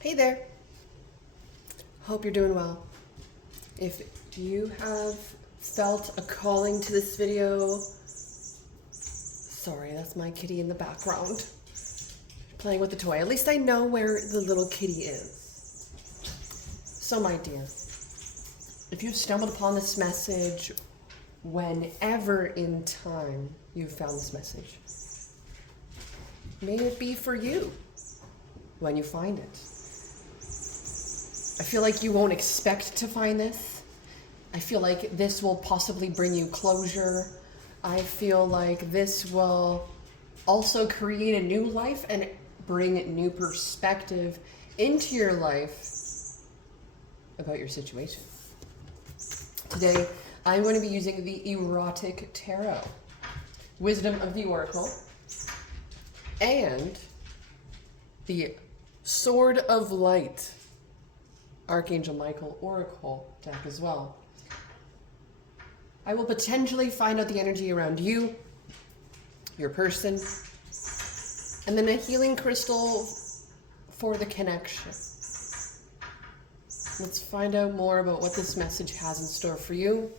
Hey there. Hope you're doing well. If you have felt a calling to this video, sorry, that's my kitty in the background playing with the toy. At least I know where the little kitty is. So, my dear, if you've stumbled upon this message whenever in time you've found this message, may it be for you when you find it. I feel like you won't expect to find this. I feel like this will possibly bring you closure. I feel like this will also create a new life and bring new perspective into your life about your situation. Today, I'm going to be using the Erotic Tarot, Wisdom of the Oracle, and the Sword of Light, Archangel Michael Oracle deck as well. I will potentially find out the energy around you, your person, and then a healing crystal for the connection. Let's find out more about what this message has in store for you.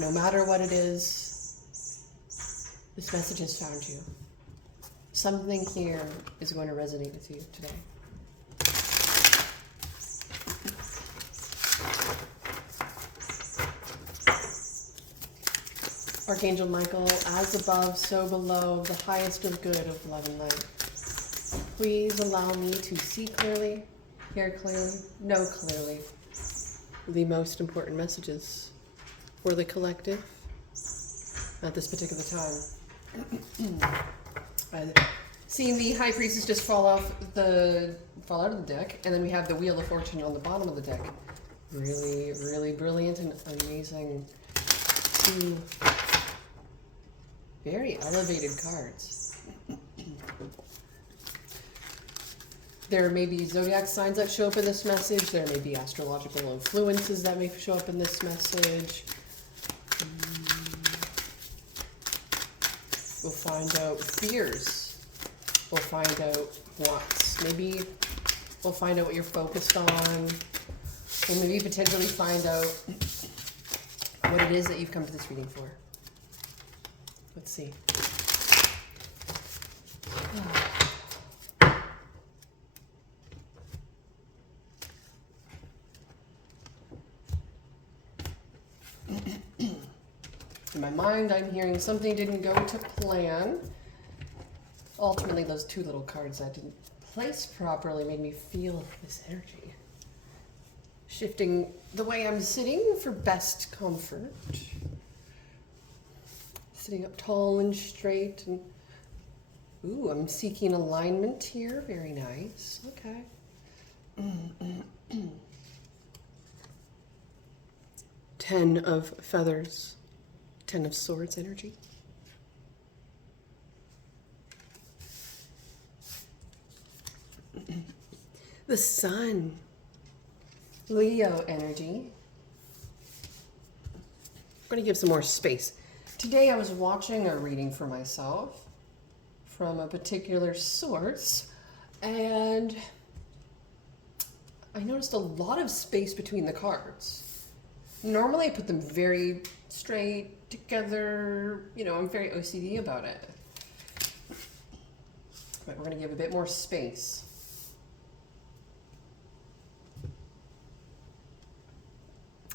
No matter what it is, this message has found you. Something here is going to resonate with you today. Archangel Michael, as above, so below, the highest of good of love and light. Please allow me to see clearly, hear clearly, know clearly the most important messages for the collective at this particular time. Seeing the High Priestess just fall out of the deck, and then we have the Wheel of Fortune on the bottom of the deck. Really, really brilliant and amazing. Two very elevated cards. There may be zodiac signs that show up in this message. There may be astrological influences that may show up in this message. We'll find out fears. We'll find out wants. Maybe we'll find out what you're focused on. We'll maybe potentially find out what it is that you've come to this reading for. Let's see. In my mind, I'm hearing something didn't go to plan. Ultimately, those two little cards I didn't place properly made me feel this energy. Shifting the way I'm sitting for best comfort. Sitting up tall and straight, and ooh, I'm seeking alignment here. Very nice. Okay. 10 of feathers, 10 of swords energy. The sun, Leo energy. I'm going to give some more space. Today I was watching a reading for myself from a particular source, and I noticed a lot of space between the cards. Normally I put them very straight together, you know, I'm very OCD about it. But we're going to give a bit more space.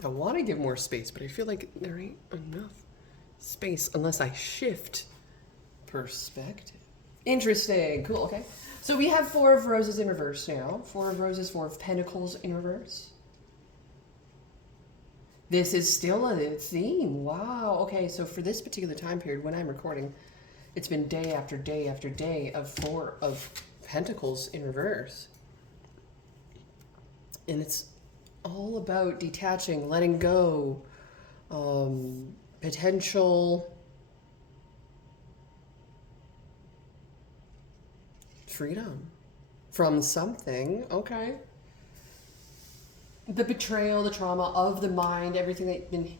I want to give more space, but I feel like there ain't enough space unless I shift perspective. Interesting. Cool. Okay. So we have 4 of Roses in reverse now. 4 of Roses, 4 of Pentacles in reverse. This is still a theme. Wow. Okay. So for this particular time period, when I'm recording, it's been day after day after day of 4 of Pentacles in reverse. And it's all about detaching, letting go, potential freedom from something. Okay. The betrayal, the trauma of the mind, everything that's been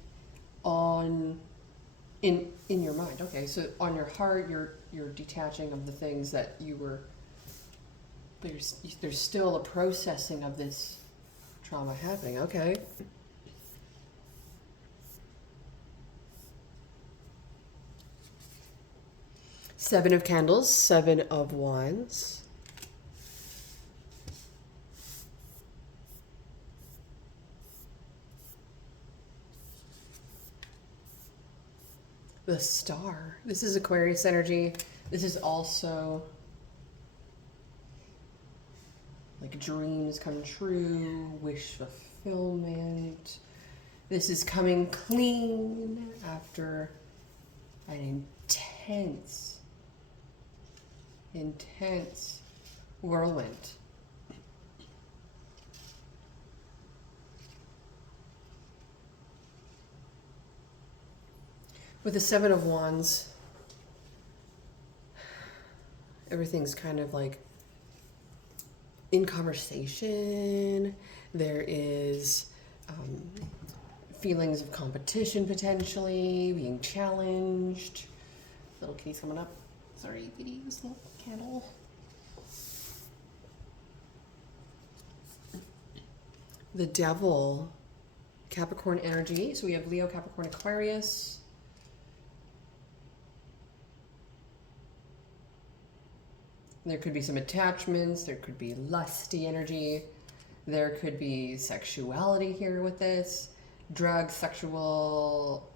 on in your mind. Okay, so on your heart, you're detaching of the things that you were But there's still a processing of this trauma happening. Okay. Seven of Candles, Seven of Wands. The Star. This is Aquarius energy. This is also like dreams come true, wish fulfillment. This is coming clean after an intense whirlwind. With the Seven of Wands, everything's kind of like in conversation. There is feelings of competition potentially, being challenged. Little kitty's coming up. Sorry, kitties, little candle. The Devil, Capricorn energy. So we have Leo, Capricorn, Aquarius. There could be some attachments. There could be lusty energy. There could be sexuality here with this. Drug, sexual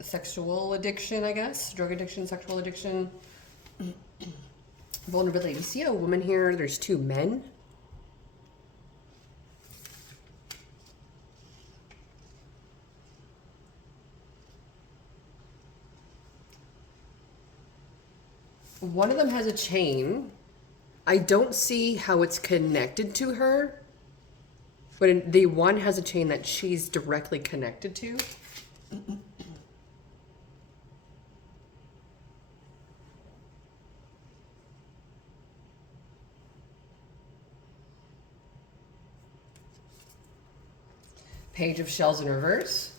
addiction, I guess. Drug addiction, sexual addiction. Vulnerability. You see a woman here? There's two men. One of them has a chain. I don't see how it's connected to her, but the one has a chain that she's directly connected to. Page of Shells in reverse.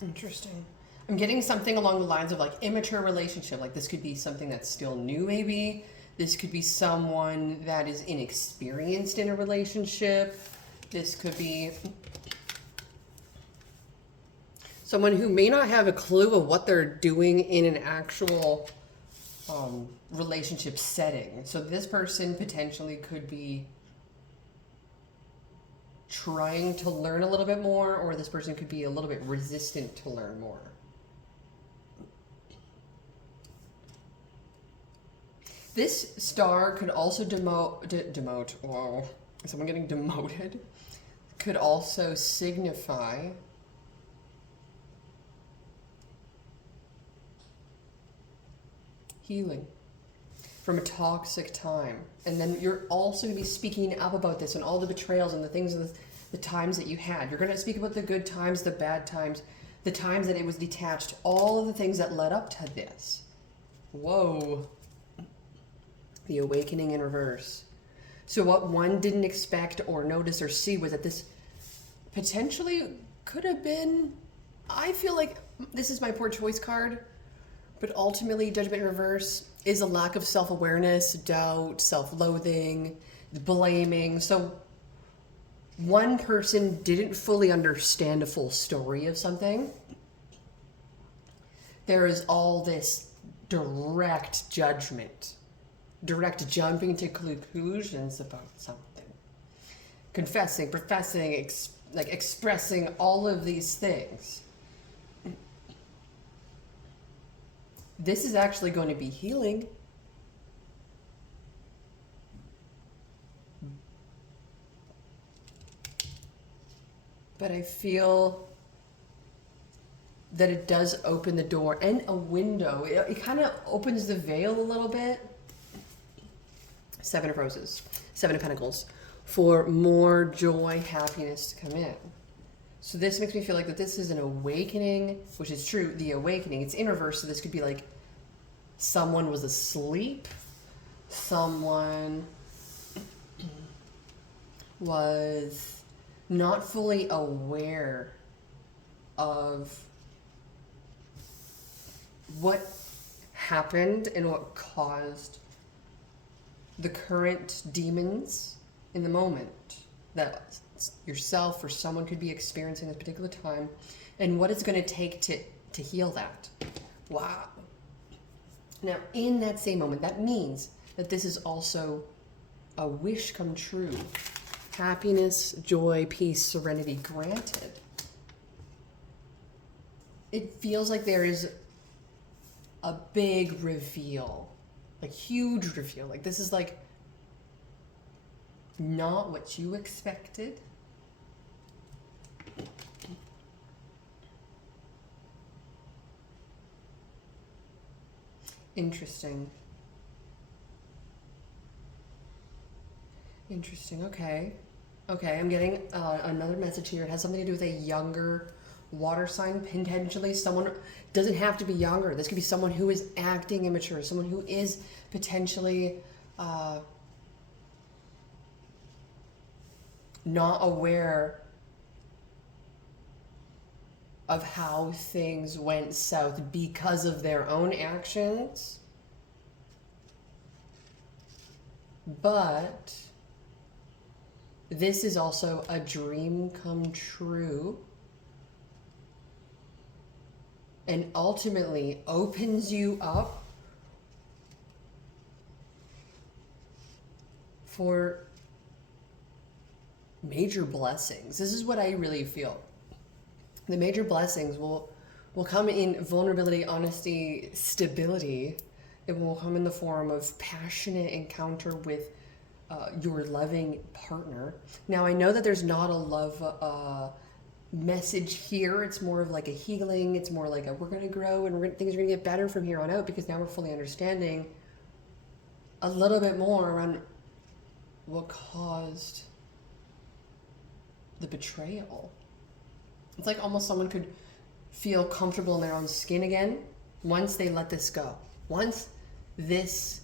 Interesting. I'm getting something along the lines of like immature relationship. Like this could be something that's still new maybe. This could be someone that is inexperienced in a relationship. This could be someone who may not have a clue of what they're doing in an actual relationship setting. So this person potentially could be trying to learn a little bit more, or this person could be a little bit resistant to learn more. This star could also demote, whoa, is someone getting demoted? Could also signify healing from a toxic time. And then you're also going to be speaking up about this and all the betrayals and the things, the times that you had. You're going to speak about the good times, the bad times, the times that it was detached, all of the things that led up to this. Whoa. The Awakening in reverse. So what one didn't expect or notice or see was that this potentially could have been, I feel like this is my poor choice card, but ultimately Judgment in reverse is a lack of self-awareness, doubt, self-loathing, blaming. So one person didn't fully understand a full story of something. There is all this direct judgment, direct jumping to conclusions about something. Confessing, professing, expressing all of these things. This is actually going to be healing. But I feel that it does open the door and a window. It kind of opens the veil a little bit. Seven of Roses, Seven of Pentacles, for more joy, happiness to come in. So this makes me feel like that this is an awakening, which is true, the awakening. It's in reverse, so this could be like someone was asleep, someone was not fully aware of what happened and what caused the current demons in the moment that yourself or someone could be experiencing at a particular time, and what it's going to take to heal that. Wow. Now, in that same moment, that means that this is also a wish come true. Happiness, joy, peace, serenity granted. It feels like there is a big reveal, like huge reveal. Like this is like not what you expected. Interesting. Interesting. Okay. Okay, I'm getting another message here. It has something to do with a younger water sign, potentially someone doesn't have to be younger. This could be someone who is acting immature, someone who is potentially not aware of how things went south because of their own actions. But this is also a dream come true, and ultimately opens you up for major blessings. This is what I really feel. The major blessings will come in vulnerability, honesty, stability. It will come in the form of passionate encounter with your loving partner. Now, I know that there's not a love message here. It's more of like a healing. It's more like we're going to grow and things are going to get better from here on out, because now we're fully understanding a little bit more around what caused the betrayal. It's like almost someone could feel comfortable in their own skin again once they let this go. Once this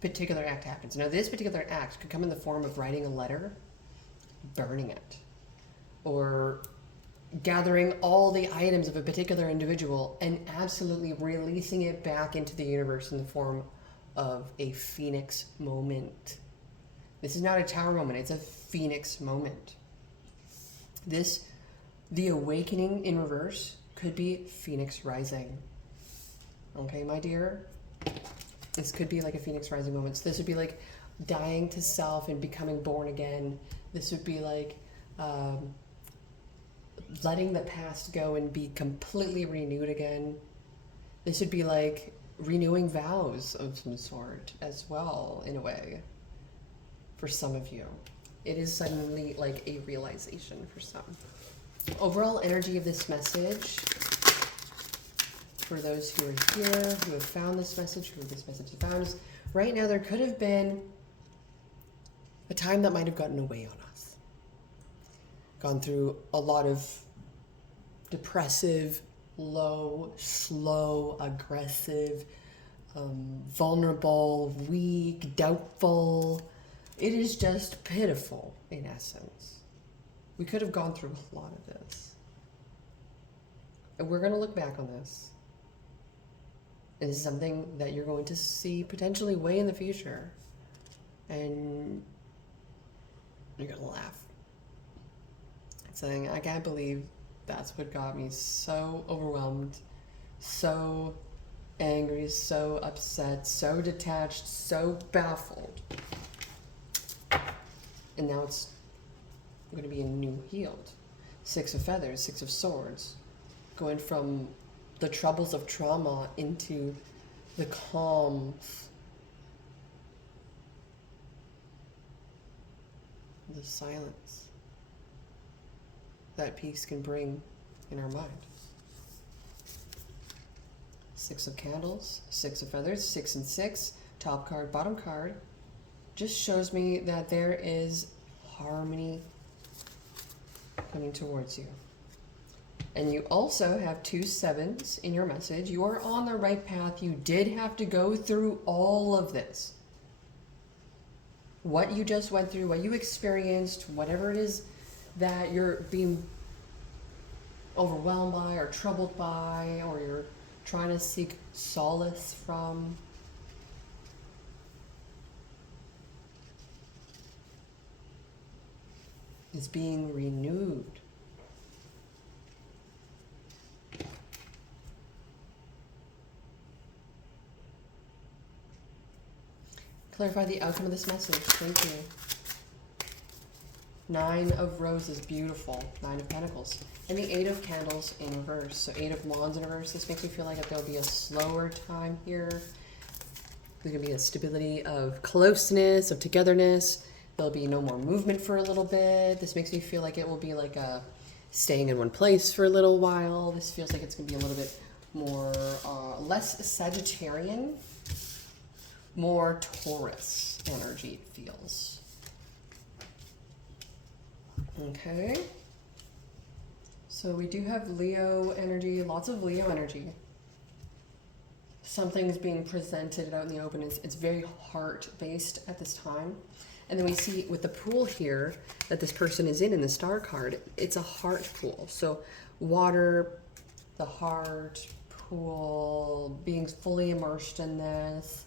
particular act happens. Now, this particular act could come in the form of writing a letter, burning it, or gathering all the items of a particular individual and absolutely releasing it back into the universe in the form of a phoenix moment. This is not a tower moment, it's a phoenix moment. The awakening in reverse could be phoenix rising. Okay, my dear? This could be like a phoenix rising moment. So this would be like dying to self and becoming born again. This would be like letting the past go and be completely renewed again. This would be like renewing vows of some sort as well, in a way, for some of you. It is suddenly like a realization for some. Overall energy of this message, for those who are here, who have found this message, who this message has found, is right now there could have been a time that might have gotten away on us. Gone through a lot of depressive, low, slow, aggressive, vulnerable, weak, doubtful. It is just pitiful, in essence. We could have gone through a lot of this. And we're going to look back on this. And this is something that you're going to see potentially way in the future. And you're going to laugh. Saying, I can't believe that's what got me so overwhelmed, so angry, so upset, so detached, so baffled. And now it's going to be a new healed. 6 of Feathers, 6 of Swords. Going from the troubles of trauma into the calms, the silence that peace can bring in our mind. 6 of Candles, 6 of Feathers, 6 and 6, top card, bottom card, just shows me that there is harmony coming towards you. And you also have 2 7s in your message. You are on the right path. You did have to go through all of this. What you just went through, what you experienced, whatever it is that you're being overwhelmed by or troubled by, or you're trying to seek solace from. Is being renewed. Clarify the outcome of this message. Thank you. 9 of Roses, beautiful. 9 of Pentacles. And the 8 of Candles in reverse. So 8 of Wands in reverse. This makes me feel like there'll be a slower time here. There's going to be a stability of closeness, of togetherness. There'll be no more movement for a little bit. This makes me feel like it will be like a staying in one place for a little while. This feels like it's going to be a little bit more, less Sagittarian, more Taurus energy, it feels. Okay. So we do have Leo energy, lots of Leo energy. Something's being presented out in the open. It's very heart-based at this time. And then we see with the pool here that this person is in the star card, it's a heart pool. So water, the heart, pool, being fully immersed in this,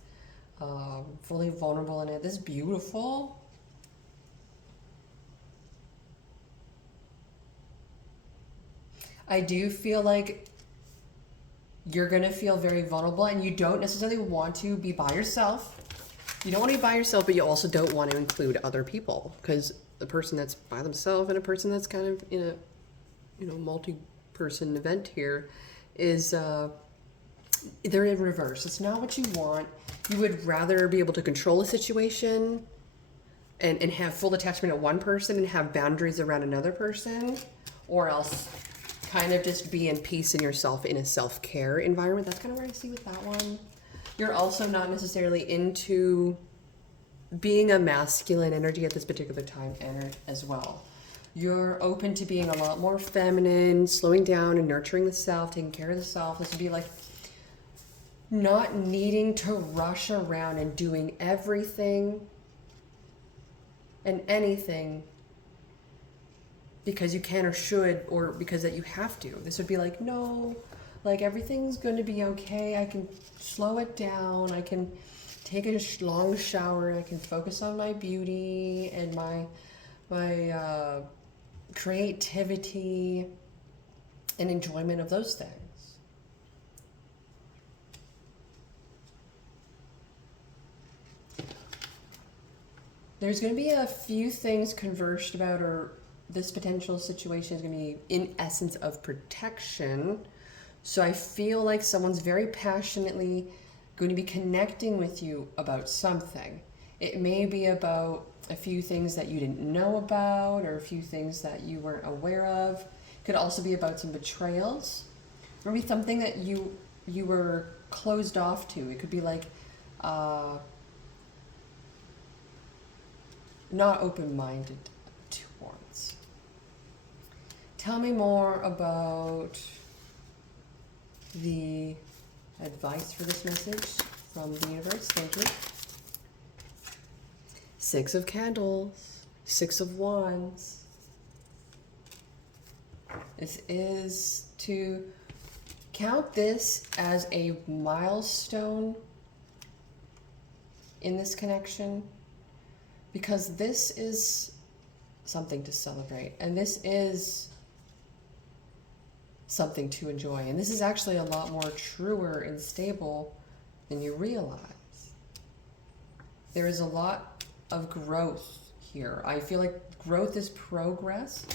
fully vulnerable in it. This is beautiful. I do feel like you're going to feel very vulnerable and you don't necessarily want to be by yourself. You don't want to be by yourself, but you also don't want to include other people, because the person that's by themselves and a person that's kind of in a, you know, multi-person event here is, they're in reverse. It's not what you want. You would rather be able to control a situation and have full attachment to one person and have boundaries around another person, or else kind of just be in peace in yourself in a self-care environment. That's kind of where I see with that one. You're also not necessarily into being a masculine energy at this particular time as well. You're open to being a lot more feminine, slowing down and nurturing the self, taking care of the self. This would be like not needing to rush around and doing everything and anything because you can or should, or because that you have to. This would be like, no, like everything's going to be okay. I can slow it down. I can take a long shower. I can focus on my beauty and my creativity and enjoyment of those things. There's going to be a few things conversed about, or this potential situation is going to be in essence of protection. So I feel like someone's very passionately going to be connecting with you about something. It may be about a few things that you didn't know about, or a few things that you weren't aware of. It could also be about some betrayals. Maybe something that you were closed off to. It could be like not open-minded towards. Tell me more about the advice for this message from the universe. Thank you. 6 of Candles, 6 of Wands. This is to count this as a milestone in this connection, because this is something to celebrate, and this is something to enjoy, and this is actually a lot more truer and stable than you realize. There is a lot of growth here. I feel like growth is progress.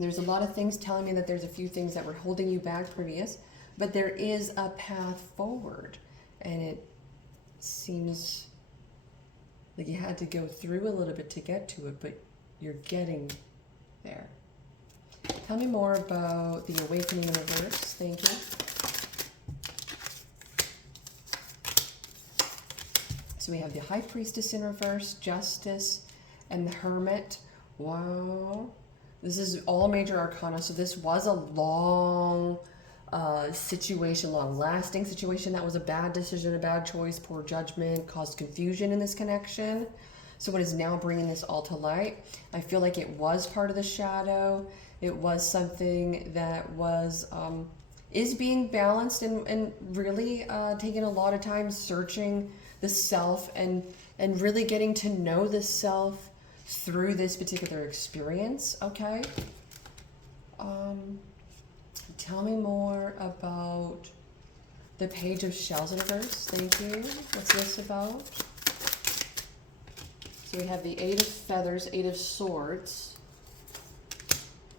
There's a lot of things telling me that there's a few things that were holding you back previous, but there is a path forward, and it seems like you had to go through a little bit to get to it, but you're getting there. Tell me more about the awakening in reverse. Thank you. So we have the High Priestess in reverse, Justice, and the Hermit. Wow. This is all major arcana. So this was a long situation, long-lasting situation. That was a bad decision, a bad choice, poor judgment, caused confusion in this connection. So what is now bringing this all to light? I feel like it was part of the shadow. It was something that was is being balanced and really taking a lot of time searching the self and really getting to know the self through this particular experience, okay? Tell me more about the Page of Shells in reverse. Thank you. What's this about? So we have the Eight of Feathers, Eight of Swords,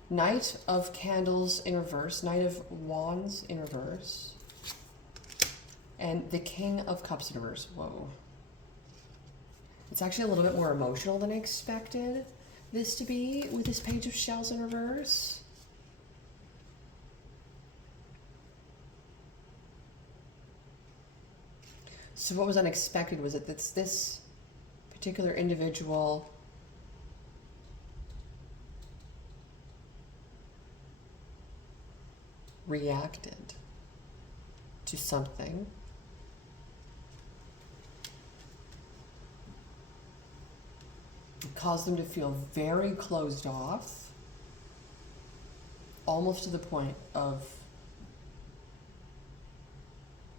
Knight of Candles in reverse, Knight of Wands in reverse, and the King of Cups in reverse. Whoa. It's actually a little bit more emotional than I expected this to be with this Page of Shells in reverse. So what was unexpected was that this particular individual reacted to something. It caused them to feel very closed off, almost to the point of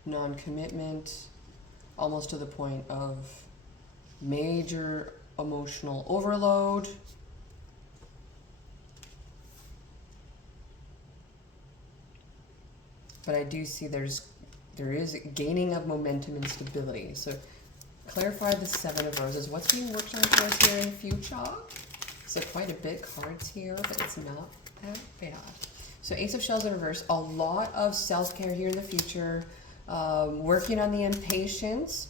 non-commitment, almost to the point of major emotional overload. But I do see there is gaining of momentum and stability. So clarify the Seven of Roses. What's being worked on for us here in future? So quite a bit cards here, but it's not that bad. So Ace of Shells in reverse. A lot of self-care here in the future. Working on the impatience,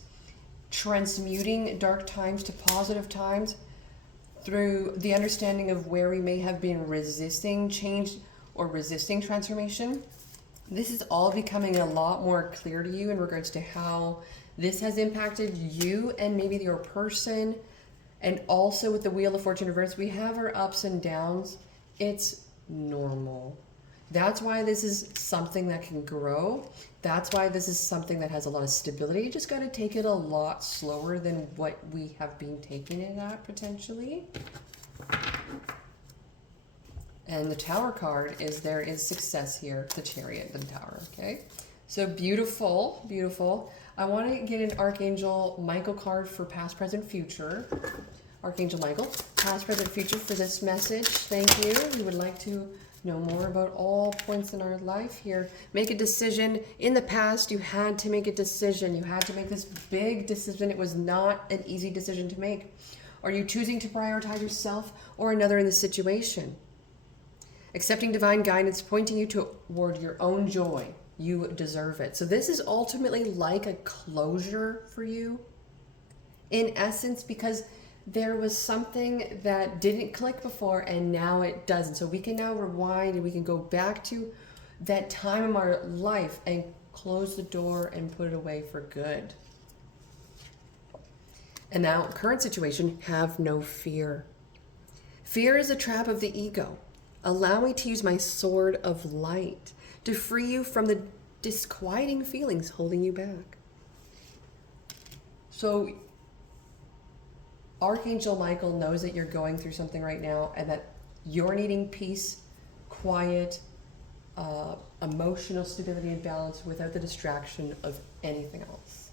transmuting dark times to positive times through the understanding of where we may have been resisting change or resisting transformation. This is all becoming a lot more clear to you in regards to how this has impacted you and maybe your person. And also with the Wheel of Fortune reverse, we have our ups and downs. It's normal. That's why this is something that can grow. That's why this is something that has a lot of stability. You just got to take it a lot slower than what we have been taking it at potentially. And the Tower card is there is success here, the Chariot, the Tower, okay? So beautiful, beautiful. I want to get an Archangel Michael card for past, present, future. Archangel Michael, past, present, future for this message. Thank you. We would like to know more about all points in our life here. Make a decision. In the past, you had to make a decision. You had to make this big decision. It was not an easy decision to make. Are you choosing to prioritize yourself or another in the situation? Accepting divine guidance, pointing you toward your own joy. You deserve it. So this is ultimately like a closure for you, in essence, because there was something that didn't click before and now it does. And so we can now rewind and we can go back to that time in our life and close the door and put it away for good. And now, current situation, have no fear. Fear is a trap of the ego. Allow me to use my sword of light to free you from the disquieting feelings holding you back. So Archangel Michael knows that you're going through something right now and that you're needing peace, quiet, emotional stability and balance without the distraction of anything else.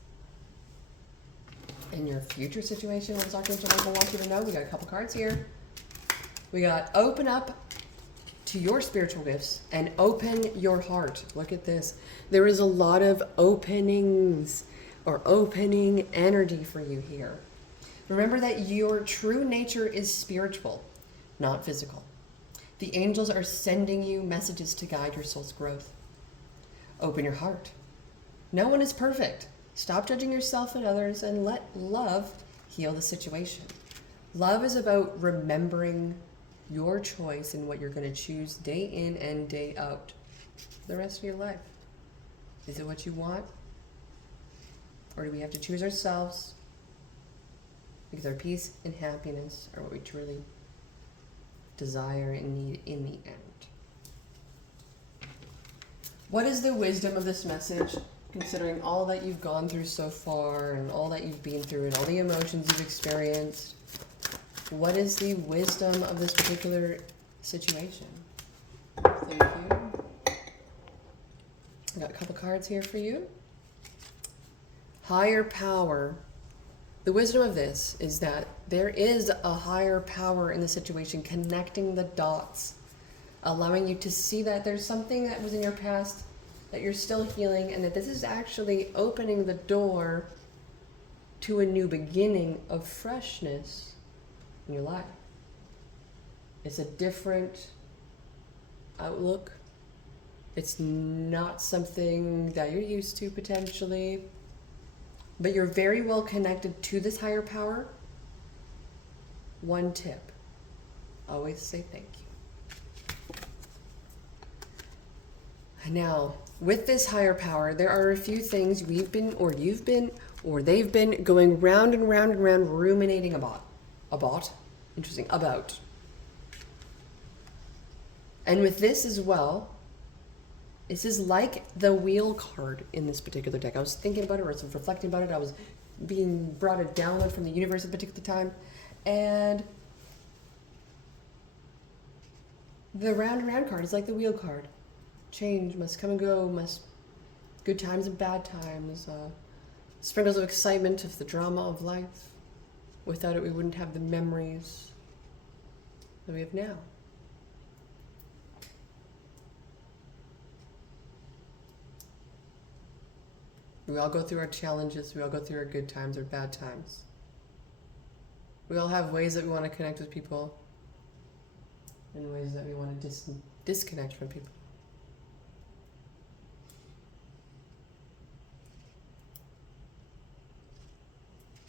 In your future situation, what does Archangel Michael want you to know? We got a couple cards here. We got open up to your spiritual gifts and open your heart. Look at this. There is a lot of openings or opening energy for you here. Remember that your true nature is spiritual, not physical. The angels are sending you messages to guide your soul's growth. Open your heart. No one is perfect. Stop judging yourself and others and let love heal the situation. Love is about remembering your choice and what you're going to choose day in and day out the rest of your life. Is it what you want? Or do we have to choose ourselves? Because our peace and happiness are what we truly desire and need in the end. What is the wisdom of this message, considering all that you've gone through so far and all that you've been through and all the emotions you've experienced? What is the wisdom of this particular situation? Thank you. I got a couple cards here for you. Higher power. The wisdom of this is that there is a higher power in the situation, connecting the dots, allowing you to see that there's something that was in your past that you're still healing, and that this is actually opening the door to a new beginning of freshness in your life. It's a different outlook. It's not something that you're used to potentially, but you're very well connected to this higher power. One tip, always say thank you. Now, with this higher power, there are a few things we've been, or you've been, or they've been going round and round and round, ruminating about. Interesting, about. And with this as well, this is like the wheel card in this particular deck. I was thinking about it, or I was reflecting about it. I was being brought a download from the universe at a particular time. And the round and round card is like the wheel card. Change must come and go, good times and bad times, sprinkles of excitement of the drama of life. Without it, we wouldn't have the memories that we have now. We all go through our challenges, we all go through our good times or bad times. We all have ways that we want to connect with people and ways that we want to disconnect from people.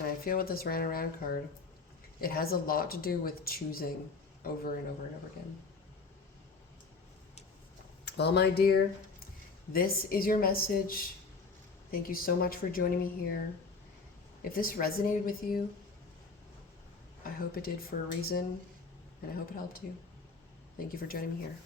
And I feel with this round and round card, it has a lot to do with choosing over and over and over again. Well, my dear, this is your message. Thank you so much for joining me here. If this resonated with you, I hope it did for a reason, and I hope it helped you. Thank you for joining me here.